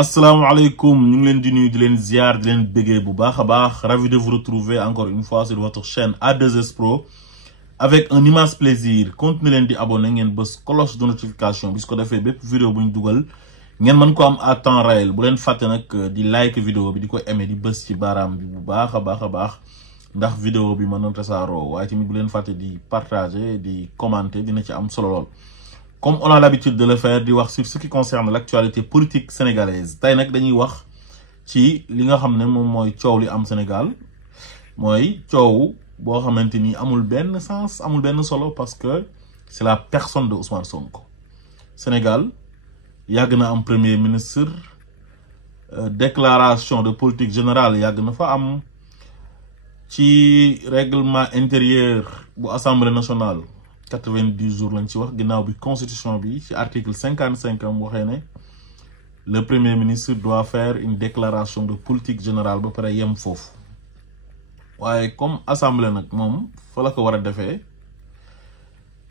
Asalaamaaleykum, ñu ngi leen di nuyu di leen ziar di leen béggee bu baax a baax. Ravi de vous retrouver encore une fois sur votre chaîne A2S Pro avec un immense plaisir. Continuez leen di abonné ngeen bës cloche de notification bi su ko defee bépp vidéo bu ñu dugal ngeen mën ko am à temps réel. Bu leen fàtte nag di like vidéo bi di ko aimer di bës ci baaraam bi bu baax a baax ndax vidéo bi mën a tasaaroo waaye tamit bu leen fàtte di partager di commenter dina ci am solo lool. Comme on a l'habitude de le faire, di wax sur ce qui concerne l'actualité politique sénégalaise. Tay nak dañuy wax ci li nga xamné mom moy ciow li am Sénégal. Moy ciow bo xamanteni amul ben sens, amul ben solo parce que c'est la personne de Ousmane Sonko. Sénégal yag na am premier ministre, déclaration de politique générale yag na fa am ci règlement intérieur bu Assemblée nationale. 90 jours lañ ci wax ginaaw bi constitution bi ci article 55 am waxé né le premier ministre doit faire une déclaration de politique générale ba paré yem fofu waye comme assemblée nak mom fa la ko wara défé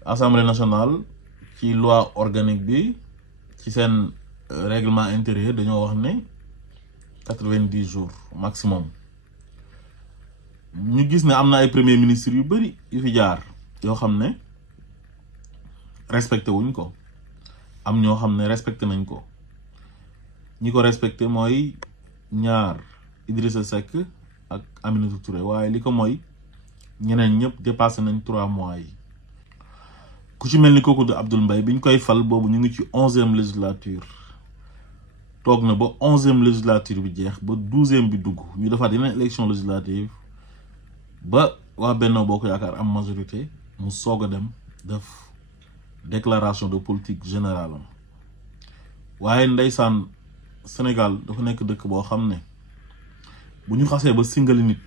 assemblée nationale ci loi organique bi ci sen règlement intérieur dañoo wax né 90 jours maximum ñu gis né amna ay premier ministre yu bari yu fi jaar yo xamné respecté wuñ ko am ñoo xamné respecté nañ ko ñi ko respecté moy ñaar Idrissa Seck ak Aminata Touré waye liko moy ñeneen ñëpp dépassé nañ 3 mois yi ku ci melni koku de Abdoul Mbaye biñ koy fal bobu ñu ngi ci 11e législature tok na ba 11e législature bi jeex ba 12e bi dugg ñu defaat yeneen élection législative ba wa Benno Bokk Yaakaar am majorité mu soga dem def déclaration de politique générale waye ndeysaan Sénégal dafa nek dëkk bo xamné buñu xasse ba singali nit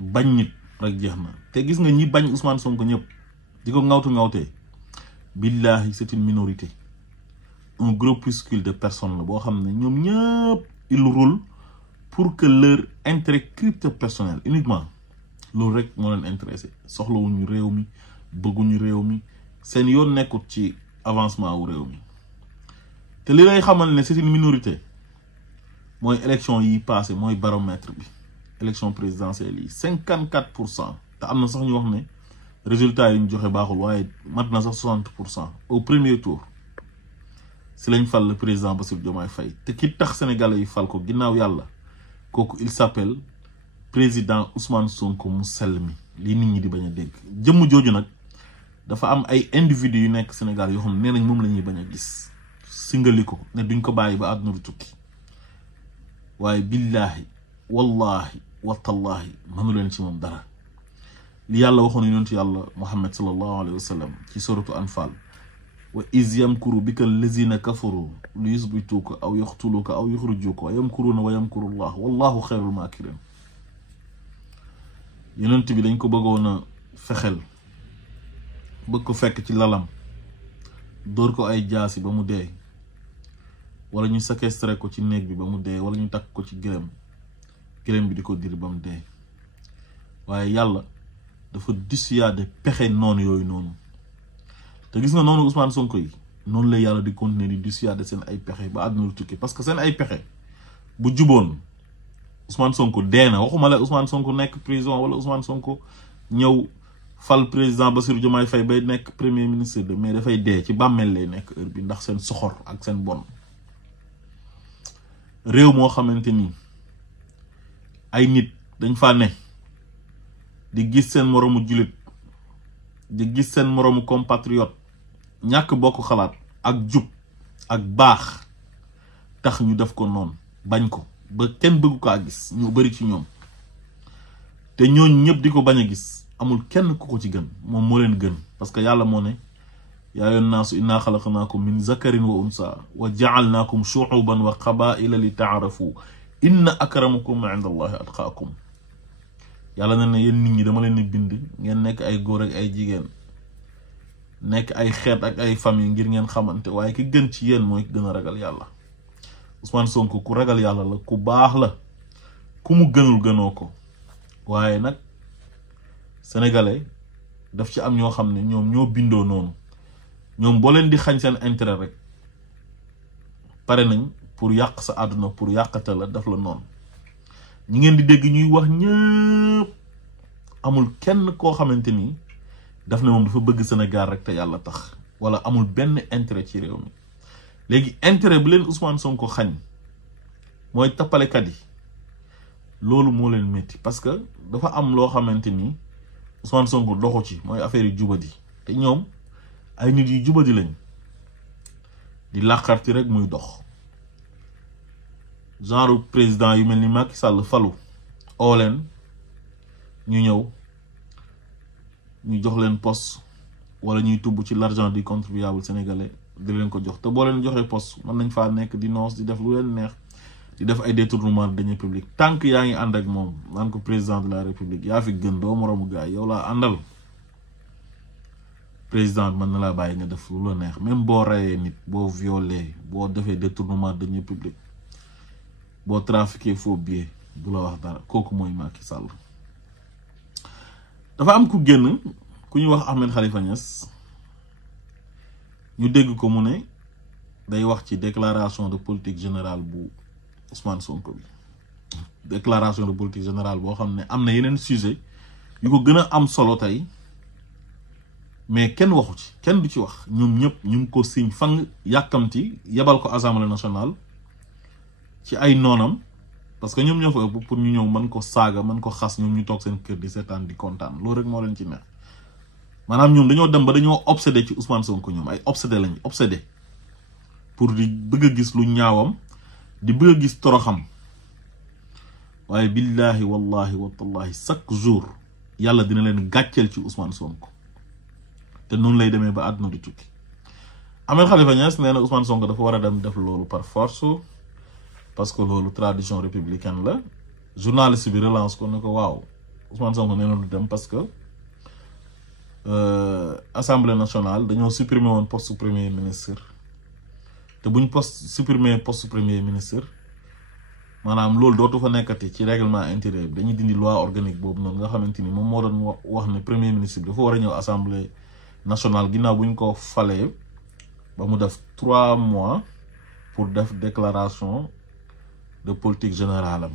bañ nit rek jeexna té gis nga ñi bañ Ousmane Sonko ñëpp diko ngawté billahi c'est une minorité, un groupuscule de personnes la bo xamné ñom ñëpp ils roulent pour que leur intérêt crypto personnel uniquement lool rek mo leen intéressé soxlawuñu réew mi bëgguñu réew mi sen yoon nekkut ci avancement wu réew mi te li lay xamal ne c'est une minorité moy élection yi passé moy baromètre bi élection présidentielle yi 54%. te am na sax ñu wax ne résultat yi ñu joxe baaxul waaye mat na sax 60% au premier tour si lañ fal le président Bassirou Diomaye Faye te ki tax sénégalais yi fal ko ginnaaw yàlla kooku il s'appelle président Ousmane Sonko mu sell mi li nit ñi di bañ a dégg jëmm jooju nag dafa am ay individu yu nekk Sénégal yoo xam ne nee nañ moom la ñuy bañ a gis singali ko ne duñ ko bàyyi ba àdduna du tukki waaye billahi wallahi watallahi mënu leen ci moom dara li yàlla waxoon yonent yàlla Muhammad sallallahu alayhi wa sallam ci suratu Anfal wa iz yamkuru bika allazina kafaru li yusbituka aw yaqtuluka aw yukhrijuka wa yamkuruna wa yamkuru Allah wallahu khayrul makirin yonent bi dañ ko bëggoon a fexel bëgg ko fekk ci lalam dóor ko ay jaasi ba mu dee wala ñu séquestré ko ci néeg bi ba mu dee wala ñu takk ko ci gërëm bi di ko diri ba mu dee waaye yàlla dafa dissuader pexe noonu yooyu noonu te gis nga noonu Ousmane Sonko yi noonu la yàlla di continuer di dissuader seen ay pexe ba àdduna tukki parce que seen ay pexe bu juboon Ousmane Sonko dee na waxuma la Ousmane Sonko nekk prison wala Ousmane Sonko ñëw fal président Bassirou Diomaye Faye bay nek premier ministre de mais dafay dee ci bàmmeel lay nek heure bi ndax sen soxor ak sen bon réew moo xamante ni ay nit dañ fa ne di gis sen moromu julit di gis sen moromu compatriote ñàkk bokk xalaat ak jub ak baax tax ñu def ko non bañ ko ba kenn bëgg ko gis ñu bari ci ñoom te ñooñ ñëpp di ko bañ a gis amul kenn ku ko ci gën moom moo leen gën parce que yàlla moo ne yaa ayyuhan naasu inna xalaqnaakum min zakarin wa unsa wa ja'alnaakum shu'uban wa qabaa'ila li ta'arafu inna akramakum inda allahi atqaakum yàlla na ne yéen nit ñi dama leen di bind ngeen nekk ay góor ak ay jigéen nekk ay xeet ak ay famille ngir ngeen xamante waaye ki gën ci yéen mooy gën a ragal yàlla Ousmane Sonko ku ragal yàlla la ku baax la ku mu gënul gënoo ko waaye nag sénégalais daf ci am ñoo xam ne ñoom ñoo bindoo noonu ñoom boo leen di xañ seen intérêt rek pare nañ pour yàq sa àdduna pour yàqate la daf la noonu ñi ngeen di dégg ñuy wax ñëpp amul kenn koo xamante ni daf ne moom dafa bëgg Sénégal rek te yàlla tax wala amul benn intérêt ci réew mi léegi intérêt bu leen Ousmane Sonko xañ mooy tappalekat yi loolu moo leen métti parce que dafa am loo xamante ni Ousmane Sonko doxu ci mooy affaire yu jubadi te ñoom ay nit yu jubadi lañ di làqarti rek muy dox genre président yu mel ni Macky Sall falu oo leen ñu ñëw ñu jox leen poste wala ñuy tubb ci l'argent du contribuable sénégalais di leen ko jox te boo leen joxee poste mën nañ faa nekk di noos di def lu leen neex di def ay détournement de deniers publics tant que yaa ngi ànd ak moom naan ko président de la république yaa fi gën doo moroomu gaay yow laa àndal président mën na laa bàyyi nga def lu la neex même boo rayee nit boo violé boo defee détournement de deniers publics boo trafiqué faux billets du la wax dara kooku mooy Macky Sall dafa am ku génn ku ñuy wax Ahmed Khalifa Niass ñu dégg ko mu ne day wax ci déclaration de politique générale bu Ousmane Sonko bi déclaration de politique générale boo xam ne am na yeneen sujet yu ko gën a am solo tey mais kenn waxu ci kenn du ci wax ñoom ñëpp ñu ngi ko signe fang yàkkamti yebal ko assemblée nationale ci ay noonam parce que ñoom ñoo fa ëpp pour ñu ñëw mën ko saaga mën ko xas ñoom ñu toog seen kër di seetaan di kontaan loolu rek moo leen ci neex maanaam ñoom dañoo dem ba dañoo obsédé ci Ousmane Sonko ñoom ay obsédé lañ obsédé pour di bëgg a gis lu ñaawam di bëgg a gis toroxam waaye billahi wallahi watallahi chaque jour yàlla dina leen gàcceel ci Ousmane Sonko te noonu lay demee ba àdduna di tukki Ahmed Khalifa Niass nee na Ousmane Sonko dafa war a dem def loolu par force parce que loolu tradition républicaine la journaliste bi relance ko ne ko waaw Ousmane Sonko nee na du dem parce que assemblée nationale dañoo supprimer woon poste premier ministre te buñ supprimer poste premier ministre maanaam loolu dootu fa nekkati ci règlement intérieur bi dañuy dindi loi organique boobu noonu nga xamante ni moom moo doon wax ne premier ministre bi dafa war a ñëw assemblée nationale ginnaaw buñ ko falee ba mu def 3 mois pour def déclaration de politique générale am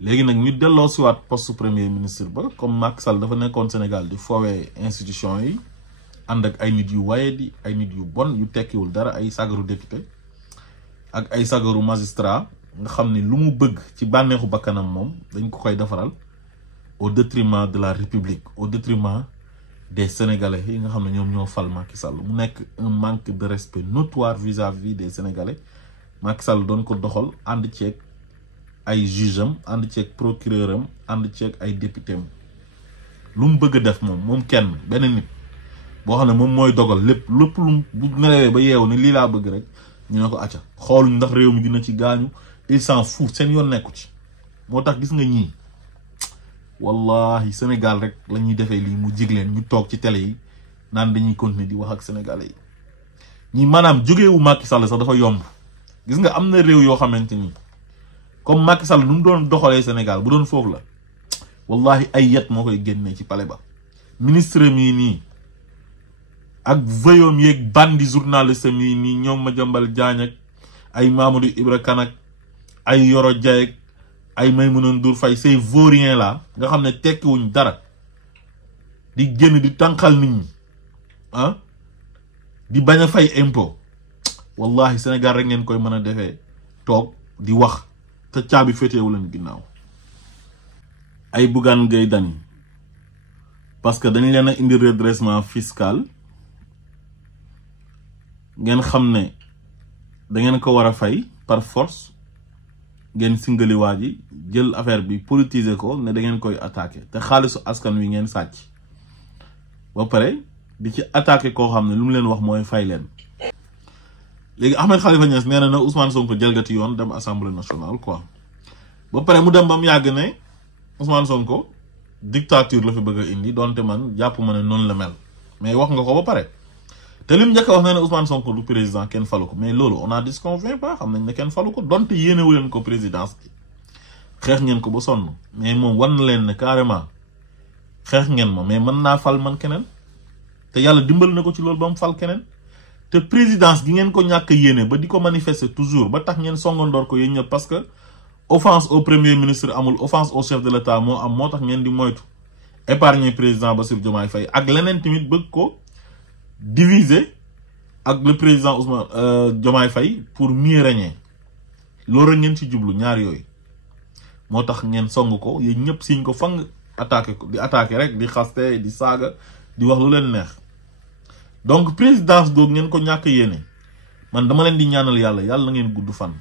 léegi nag ñu delloo siwaat poste premier ministre ba comme Macky Sall dafa nekkoon Sénégal di foowee institution yi ànd ak ay nit yu waye di ay nit yu bon yu tekkiwul dara ay sagaru député ak ay sagaru magistrat nga xam ni lu mu bëgg ci bànneexu bakkanam moom dañ ko koy defaral au détriment de la république au détriment des sénégalais yi nga xam ne ñoom ñoo fal Macky Sall mu nekk un manque de respect notoire vis-à-vis des sénégalais Macky Sall doon ko doxal ànd ceeg ay juge am ànd ceeg procureur am ànd ceeg ay député am lu mu bëgg a def moom kenn benn nit boo xam ne moom mooy dogal lépp lu bu nelawee ba yeewu ne lii laa bëgg rek ñu ne ko acca xooluñ ndax réew mi dina ci gaañu il s'en fout seen yoon nekku ci moo tax gis nga ñii wallahi Sénégal rek la ñuy defee lii mu jigleen ñu toog ci télé yi naan dañuy continuer di wax ak sénégalais yi ñi maanaam jógeewu Macky Sall sax dafa yomb gis nga am na réew yoo xamante ni comme Macky Sall nu mu doon doxalee Sénégal bu doon foofu la wallahi ay yet moo koy génnee ci palais ba ministre mii nii ak veyoom yeeg bandi journaliste mii nii ñoom Madiambal Diagne ak ay Mamadou Ibra Kane ak ay Yoro Dia ak ay Maïmouna Ndour Faye ces vauriens là nga xam ne tekkiwuñ dara di génn di tànqal nit ñi ah di bañ a fay impôt wallahi Sénégal rek ngeen koy mën a defee toog di wax te caabi féetewu leen ginnaaw ay Bougane Gueye Dany parce que dañ leen a indi redressement fiscal ngeen xam ne da ngeen ko war a fay par force ngeen singali waa ji jël affaire bi politiser ko ne da ngeen koy attaquer te xaalisu askan wi ngeen sàcc ba pare di ci attaquer koo xam ne lu mu leen wax mooy fay leen. léegi Ahmed Khalifa Niass nee na Ousmane Sonko jalgati yoon dem assemblée nationale quoi ba pare mu dem ba mu yàgg ne Ousmane Sonko dictature la fi bëgg a indi donte man jàpp ma ne noonu la mel mais wax nga ko ba pare. te lim njëkk a wax nee na Ousmane Sonko du président kenn falu ko mais loolu on a disconvient pas xam nañ ne kenn falu ko donte yéenewu leen ko présidence bi xeex ngeen ko ba sonn mais moom wan na leen ne carrément xeex ngeen ma mais mën naa fal man keneen te yàlla dimbal na ko ci loolu ba mu fal keneen te présidence gi ngeen ko ñàkk yéene ba di ko manifester toujours ba tax ngeen songandoor ko yéen ñëpp parce que offense au premier ministre amul, offense au chef de l'état moo am, moo tax ngeen di moytu épargner président Bassirou Diomaye Faye ak leneen tamit bëgg ko diviser ak le président Ousmane Diomaye Faye pour mieux régner. Loolu ngeen ci jublu ñaar yooyu moo tax ngeen song ko yéen ñëpp siñ ko fang attaquer ko di attaquer rek di xaste di saaga di wax lu leen neex. Donc présidence googu ngeen ko ñàkk yéene man dama leen di ñaanal yàlla na ngeen gudd fan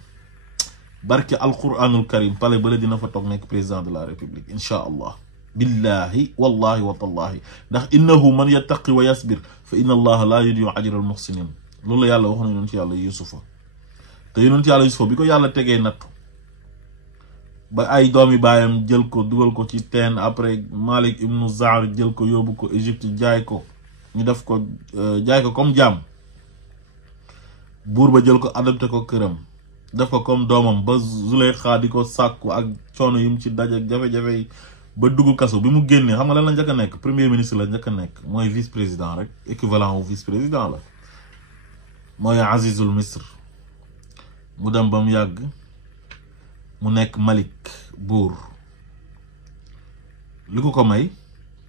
barke alquranul karim pale bala dina fa toog nekk président de la république insha allah billahi wallahi wa tallahi ndax innahu man yattaqi wa yasbir fa inna allaha la yudiyu ajra al muhsinin loolu yàlla wax na yonent ci yàlla yusufa te yonent yàlla yusufa bi ko yàlla tegee nattu ba ay doomi baayam jël ko dugal ko ci teen après Malik ibnu Zaar jël ko yóbbu ko Égypte jaay ko ñu def ko jaay ko comme jaam buur ba jël ko adopté ko këram def ko comme doomam ba Zuleyxa di ko sàkku ak coono yim ci daj ak jafe-jafe yi ba dugg kaso bi mu génnee xam nga lan la njëkk a nekk premier ministre la njëkk a nekk mooy vice président rek équivalent au vice président la mooy Azizul Misr mu dem ba mu yàgg mu nekk Malik buur li ko may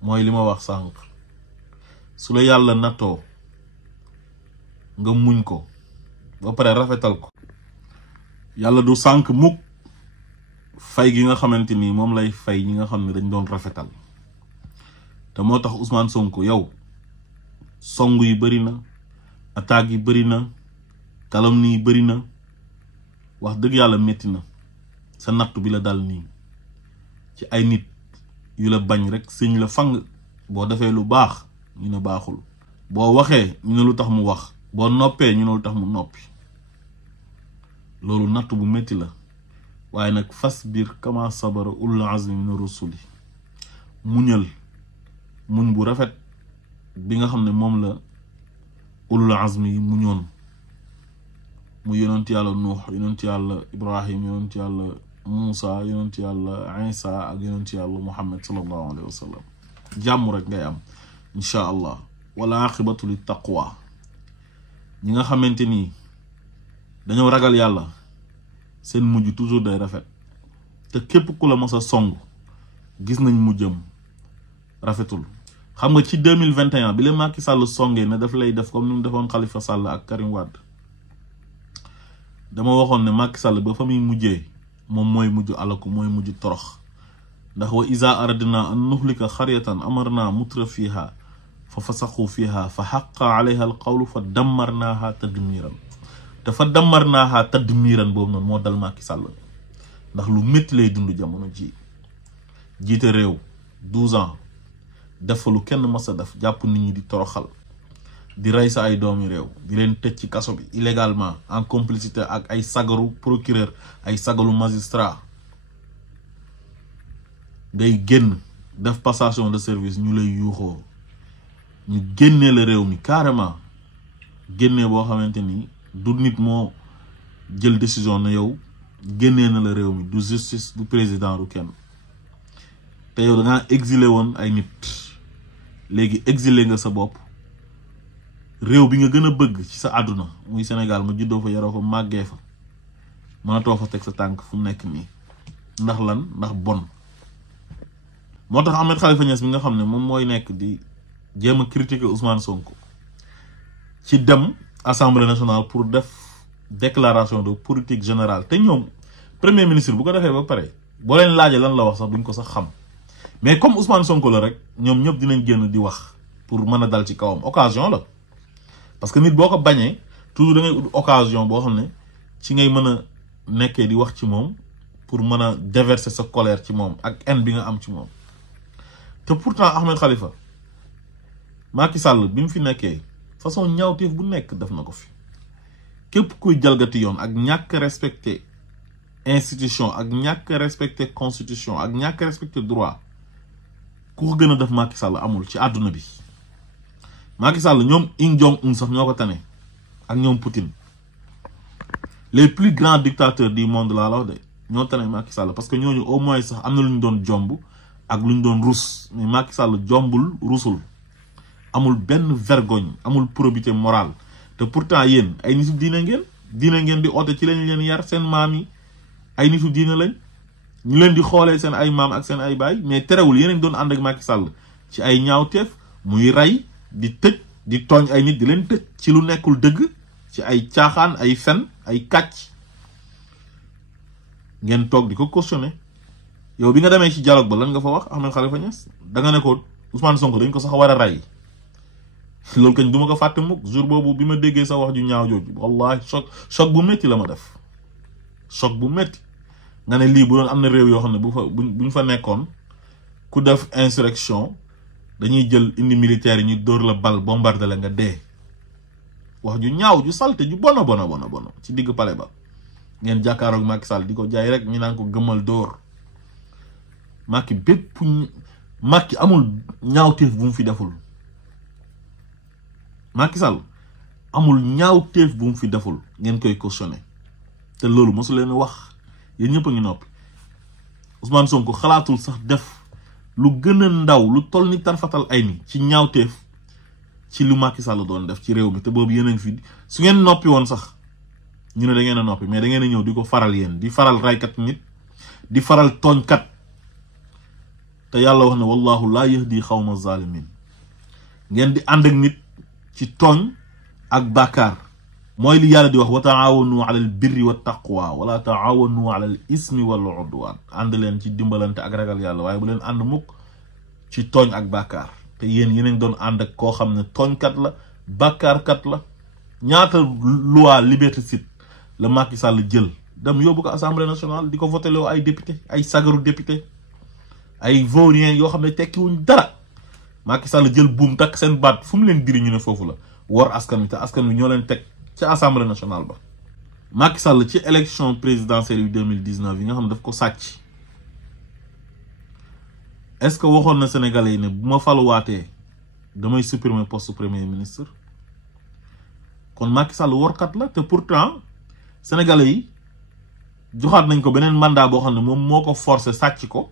mooy li ma wax sànq su la yàlla nattoo nga muñ ko ba pare rafetal ko yàlla du sànq mukk fay gi nga xamante ni moom lay fay ñi nga xam ne dañ doon rafetal te moo tax Ousmane Sonko yow song yi bëri na attaques yi bëri na calomnie yi bëri na wax dëgg yàlla métti na sa nattu bi la dal nii ci ay nit yu la bañ rek sëñ la fang boo defee lu baax ñu ne baaxul boo waxee ñu ne lu tax mu wax boo noppee ñu ne lu tax mu noppi loolu nattu bu métti la waaye nag fas biir kama sabara ulul azmi min rusuli muñal muñ bu rafet bi nga xam ne moom la ulul azmi yi muñoon mu yonent yàlla Nuux yonent yàlla Ibrahim yonent yàlla Muusa yonent yàlla Isa ak yonent yàlla Muhammad sallallahu alayhi wa sallam jàmm rek ngay am insha allah wala aqibatu li taqwa ñi nga xamante ni dañoo ragal yàlla seen mujj toujours day rafet te képp ku la mos a song gis nañ mujjam rafetul. xam nga ci 2021 bi la Macky Sall songee ne daf lay def comme ni mu defoon Khalifa Sall ak Karim Wade dama waxoon ne Macky Sall ba fa muy mujjee moom mooy mujj alaku mooy mujj torox ndax wa iza aradna an nuhlika xaryatan amarna mutra fiha fa fasaxu fiha fa xaqa alayha alqawlu fa dammarnaha tadmiran te fa dammarnaha tadmiran boobu noonu moo dal Macky Sall ndax lu métti lay dund jamono ji jiite réew 12 ans def fa lu kenn mas a def jàpp nit ñi di toroxal di rey sa ay doomi réew di leen tëj ci kaso bi illégalement en complicité ak ay sagaru procureur ay sagaru magistrat ngay génn def passation de service ñu lay yuuxoo ñu génnee la réew mi carrément génnee boo xamante ni du nit moo jël décision na yow génnee na la réew mi du justice du président du kenn te yow da ngaa exilé woon ay nit léegi exilé nga sa bopp réew bi nga gën a bëgg ci sa àdduna muy Sénégal nga juddoo fa yaroo fa màggee fa mënatoo fa teg sa tànk fu mu nekk nii ndax lan ndax bon moo tax Ahmed Khalifa Niass bi nga xam ne moom mooy nekk di jéem a critiquer Ousmane Sonko ci dem assemblée nationale pour def déclaration de politique générale te ñoom premier ministre bu ko defee ba pare boo leen laajee lan la wax sax duñ ko sax xam mais comme Ousmane Sonko la rek ñoom ñëpp dinañ génn di wax pour mën a dal ci kawam occasion la parce que nit boo ko bañee toujours da ngay ut occasion boo xam ne ci ngay mën a nekkee di wax ci moom pour mën a déverser sa colère ci moom ak haine bi nga am ci moom te pourtant Ahmed Khalifa Macky Sall bi mu fi nekkee façon ñaawteef bu nekk def na ko fi képp kuy jalgati yoon ak ñàkk respecté institution ak ñàkk respecté constitution ak ñàkk respecté droit ku ko gën a def Macky Sall amul ci àdduna bi Macky Sall ñoom Kim Jong-un sax ñoo ko tane ak ñoom Poutine les plus grands dictateurs du monde laa la wax de ñoo tane Macky Sall parce que ñooñu au moins sax am na lu ñu doon jomb ak lu ñu doon rus mais Macky Sall jombul rusul amul benn vergogne amul probité morale te pourtant yéen ay nitu diine ngeen di oote ci lañ leen yar seen maam yi ay nitu diine lañ ñu leen di xoolee seen ay maam ak seen ay baay mais terewul yeneen doon ànd ak Macky Sall ci ay ñaawteef muy rey di tëj di tooñ ay nit di leen tëj ci lu nekkul dëgg ci ay caaxaan ay fen ay kàcc ngeen toog di ko cautionné yow bi nga demee ci dialogue ba lan nga fa wax Ahmed Khalifa Niass da nga ne ko Ousmane Sonko dañ ko sax war a rey loolu kañ du ma ko fàtte mukk jour boobu bi ma déggee sa wax ju ñaaw jooju wallahi choc bu métti la ma def choc bu métti nga ne lii bu doon am na réew yoo xam ne buñ fa nekkoon ku def insurrection dañuy jël indi militaire yi ñu dóor la bal bombardé la nga dee wax ju ñaaw ju salte ju bona ci digg palais ba ngeen jàkkaaroog Macky Sall di ko jaay rek ñu naan ko gëmmal dóor Macky amul ñaawteef bu mu fi deful Macky Sall amul ñaawteef bu mu fi deful ngeen koy cautionné te loolu mosu leen wax yéen ñëpp a ngi noppi Ousmane Sonko xalaatul sax def lu gën a ndaw lu toll ni tarfatal ay ni ci ñaawteef ci lu Macky Sall doon def ci réew mi te boobu yéen a ngi fi su ngeen noppi woon sax ñu ne da ngeen a noppi mais da ngeen a ñëw di ko faral yéen di faral raykat nit di faral tooñkat te yàlla wax ne wallahu laa yahdi xawma zalimin ngeen di ànd ak nit ci tooñ ak bàkkaar mooy li yàlla di wax wa taawanu ala al birri wa taqwa wala taawanu ala al ismi wal udwan ànd leen ci dimbalante ak ragal yàlla waaye bu leen ànd mukk ci tooñ ak bàkkaar te yéen yeneen doon ànd ak koo xam ne tooñkat la bàkkaarkat la ñaata loi liberticide la Macky Sall jël dem yóbbu ko assemblée nationale di ko voté loo ay député ay sagaru député ay vauriens yoo xam ne tekkiwuñ dara Macky Sall jël buum takk seen baat fu mu leen diri ñu ne foofu la war askan wi te askan wi ñoo leen teg ci assemblée nationale ba. Macky Sall ci élection présidentielle yu 2019 yi nga xam ne daf ko sàcc est-ce que waxoon na Sénégalais yi ne bu ma faluwaatee damay supprimer poste premier ministre kon Macky Sall workat la te pourtant Sénégalais yi joxaat nañ ko beneen mandat boo xam ne moom moo ko forcé sàcc ko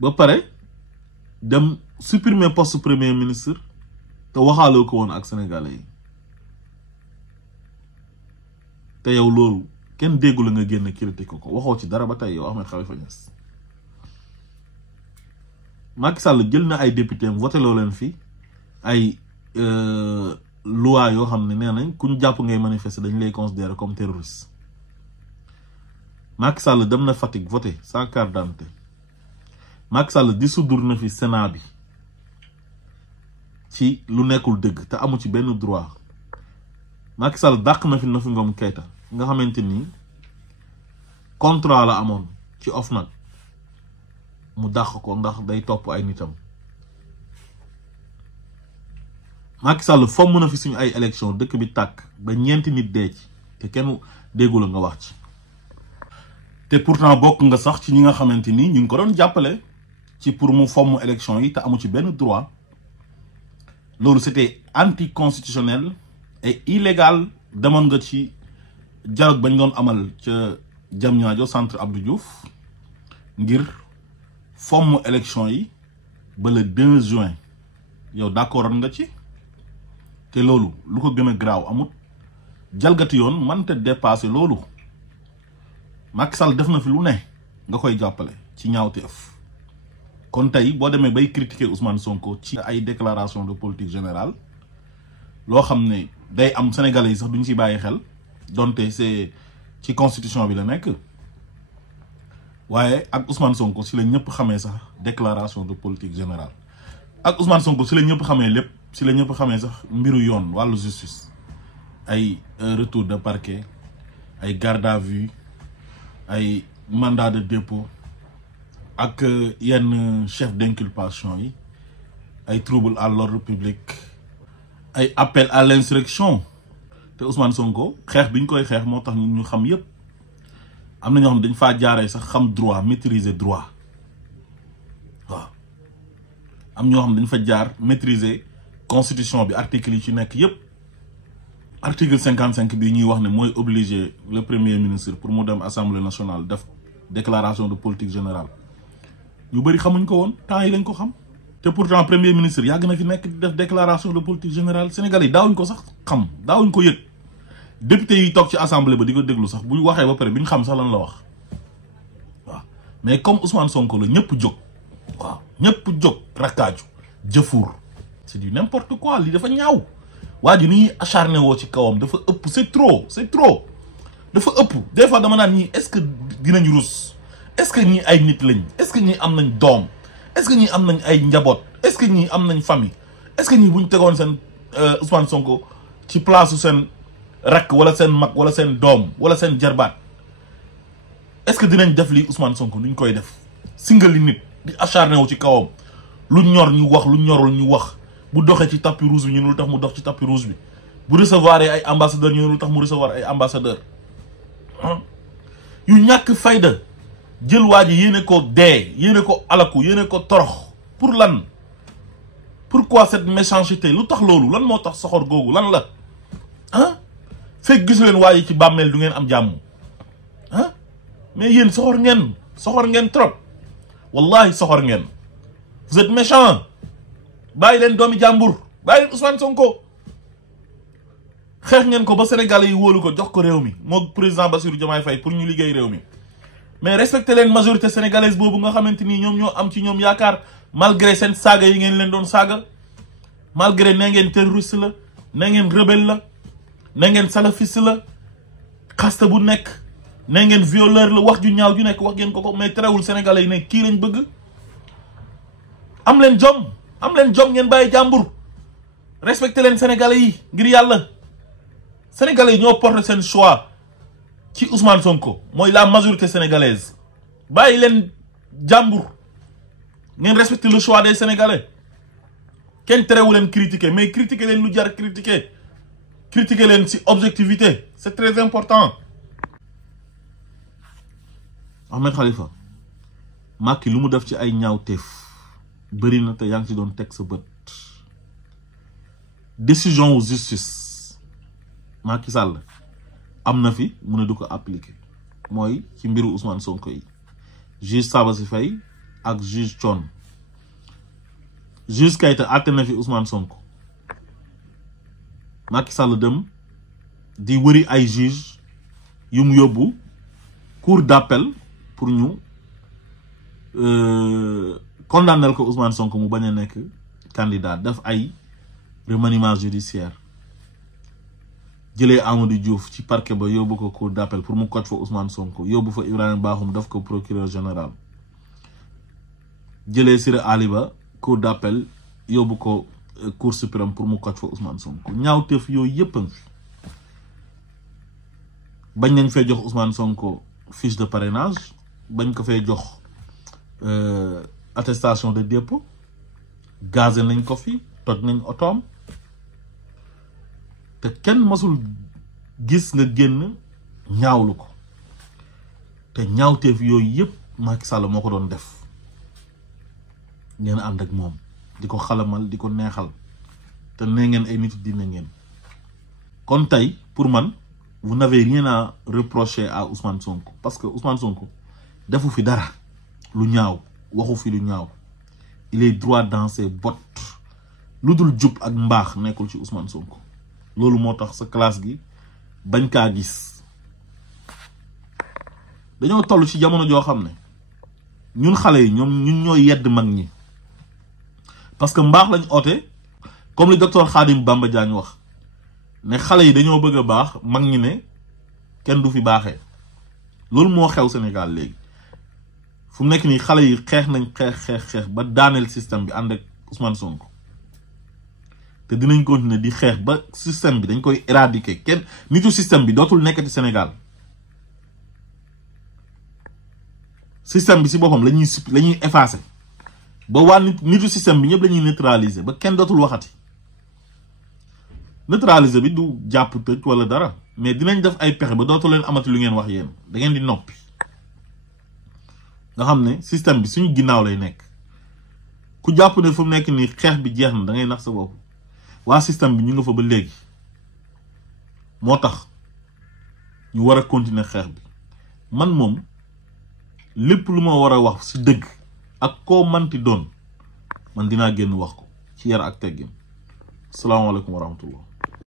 ba pare dem supprimer poste premier ministre te waxaaloo ko woon ak Sénégalais yi te yow loolu kenn déggu la nga génn critique ko waxoo ci dara ba tey yow Ahmed Khalifa Niass Macky Sall jël na ay député am voté loo leen fi ay loi yoo xam ne nee nañ ku ñu jàpp ngay manifester dañ lay considérer comme terroriste Macky Sall dem na Fatick voté sans carte d'identité Macky Sall dissoudre na fi Sénat bi ci lu nekkul dëgg te amu ci benn droit Macky Sall dàq na fi Nafi Ngom Keïta nga xamante ni contrat la amoon ci OFNAC mu dàq ko ndax day topp ay nitam Macky Sall fomm na fi suñu ay élection dëkk bi tàkk ba ñeenti nit dee ci te kenn déggu la nga wax ci te pourtant bokk nga sax ci ñi nga xamante ni ñu ngi ko doon jàppale ci pour mu fomm élection yi te amu ci benn droit loolu c'était anticonstitutionnel et illégal. demoon nga ci dialogue bañ doon amal ca Diamniadio centre Abdou Diouf ngir fomm élection yi ba le 2 juin yow d'accord nga ci te loolu lu ko gën a graaw amut jalgati yoon mënta dépasser loolu Macky Sall def na fi lu ne nga koy jàppale ci ñaawteef kon tey boo demee bay critiquer Ousmane Sonko ci ay déclaration de politique générale loo xam ne day am Sénégalais yi sax duñ ci bàyyi xel donte c'est ci constitution bi la nekk waaye ak Ousmane Sonko si la ñëpp xamee sax déclaration de politique générale ak Ousmane Sonko si la ñëpp xamee lépp si la ñëpp xamee sax mbiru yoon wàllu justice ay retour de parquet ay garde à vue ay mandat de dépôt ak yenn chef d'inculpation yi ay trouble à l'ordre public ay appel à l'insurrection te Ousmane Sonko xeex bi ñu koy xeex moo tax ñu xam yépp am na ñoo xam dañ faa jaaree sax xam droit maîtriser droit waaw am ñoo xam dañ fa jaar maîtriser constitution bi article yi ci nekk yépp article 55 bi ñuy wax ne mooy obliger le premier ministre pour mu dem assemblée nationale def déclaration de politique générale ñu bëri xamuñ ko woon temps yi lañ ko xam te pourtant premier ministre yàgg na fi nekk di def déclaration de politique générale Sénégal yi daawuñ ko sax xam daawuñ ko yëg député yi toog ci assemblée ba di ko déglu sax bu waxee ba pare bi ñu xam sax lan la wax waaw mais comme Ousmane Sonko la ñëpp jóg waaw ñëpp jóg rakkaaju jëfuur c'est du n'importe quoi lii dafa ñaaw waa ji ni ñuy acharné woo ci kawam dafa ëpp c'est trop dafa ëpp des fois dama naan ñii est-ce que dinañ rus est-ce que ñii ay nit lañ est-ce que ñii am nañ doom est-ce que ñii am nañ ay njaboot est-ce que ñii am nañ famille est-ce que ñii buñ tegoon seen Ousmane Sonko ci place seen rakk wala seen mag wala seen doom wala seen jarbaat est-ce que dinañ def li Ousmane Sonko luñ koy def singali nit di acharné wu ci kawam lu ñor ñu wax lu ñorul ñu wax bu doxee ci tapis rouge bi ñu ne lu tax mu dox ci tapis rouge bi bu recevoir ay ambassadeurs ñu ne lu tax mu recevoir ay ambassadeurs yu ñàkk fayda jël waa ji yéene ko dee yéene ko alaku yéene ko torox pour lan pourquoi cette méchanceté lu tax loolu lan moo tax soxor googu lan la fekk gisu leen waa ji ci bàmmeel du ngeen am jàmm mais yéen soxor ngeen trop wallahi soxor ngeen vous êtes méchant bàyyi leen doomi jàmbur bàyyi leen Ousmane Sonko xeex ngeen ko ba Sénégalais yi wóolu ko jox ko réew mi moo président Bassirou Diomaye Faye pour ñu liggéey réew mi mais respecté leen majorité sénégalaise boobu nga xamante ni ñoom ñoo am ci ñoom yaakaar malgré seen saaga yi ngeen leen doon saaga malgré ne ngeen terroriste la ne ngeen rebelle la ne ngeen salafiste la xaste bu nekk ne ngeen violeur la wax ju ñaaw ju nekk wax ngeen ko mais terewul sénégalais yi ne kii lañ bëgg am leen jom ngeen bàyyi jàmbur respecté leen sénégalais yi ngir yàlla sénégalais yi ñoo porté seen choix ci Ousmane Sonko mooy la majorité sénégalaise bàyyi leen jàmbur ngeen respecté le choix des sénégalais kenn terewu leen critiquer mais critiquer leen lu jar critiquer leen ci objectivité c'est très important. Ahmed Khalifa Macky lu mu def ci ay ñaawteef bëri na te yaa ngi ci doon teg sa bët décision wu justice Macky Sall am na fi mu ne du ko appliquer mooy ci mbiru Ousmane Sonko yi juge Sabassy Faye ak juge Thione juge Keita àtte na fi Ousmane Sonko Macky Sall dem di wëri ay juge yu mu yóbbu cour d'appel pour ñu condamner ko Ousmane Sonko mu bañ a nekk candidat def ay remaniement judiciaire jëlee Amadou Diouf ci parquet ba yóbbu ko cour d'appel pour mu coach fa Ousmane Sonko yóbbu fa Ibrahima Bakhoum def ko procureur général jëlee Siré Ali Ba cour d'appel yóbbu ko cour suprême pour mu coach fa Ousmane Sonko ñaawteef yooyu yëpp a ngi fi bañ nañ fay jox Ousmane Sonko fiche de parrainage bañ ko fay jox attestation de dépôt gazé nañ ko fi toj nañ otoom te kenn masul gis nga génn ñaawlu ko te ñaawteef yooyu yëpp Macky Sall moo ko doon def ngeen ànd ak moom di ko xalamal di ko neexal te nee ngeen ay nit dina ngeen kon tey pour man vous n'avez rien à reprocher à Ousmane Sonko parce que Ousmane Sonko defu fi dara lu ñaaw waxu fi lu ñaaw il est droit dans ses bottes lu dul jub ak mbaax nekkul ci Ousmane Sonko loolu moo tax sa classe gi bañ kaa gis dañoo toll ci jamono joo xam ne ñun xale yi ñun ñooy yedd mag ñi parce que mbaax lañ oote comme li docteur Khadim Bamba Diagne wax ne xale yi dañoo bëgg a baax mag ñi ne kenn du fi baaxee loolu moo xew Sénégal léegi fu mu nekk nii xale yi xeex nañ xeex ba daaneel système bi ànd ak Ousmane Sonko te dinañ continuer di xeex ba système bi dañ koy éradiquer kenn nitu système bi dootul nekkati Sénégal système bi si boppam la ñuy effacer ba waa nitu système bi ñëpp la ñuy neutraliser ba kenn dootul waxati neutraliser bi du jàpp tëj wala dara mais dinañ def ay pexe ba dootul leen amati lu ngeen wax yéen da ngeen di noppi nga xam ne système bi suñu ginnaaw lay nekk ku jàpp ne fu mu nekk nii xeex bi jeex na da ngay nax sa bopp waa système bi ñu nga fa ba léegi moo tax ñu war a continuer xeex bi man moom lépp lu ma war a wax si dëgg ak koo manti doon man dinaa génn wax ko ci yar ak teggin. Asalaamaaleykum wa rahmatullah.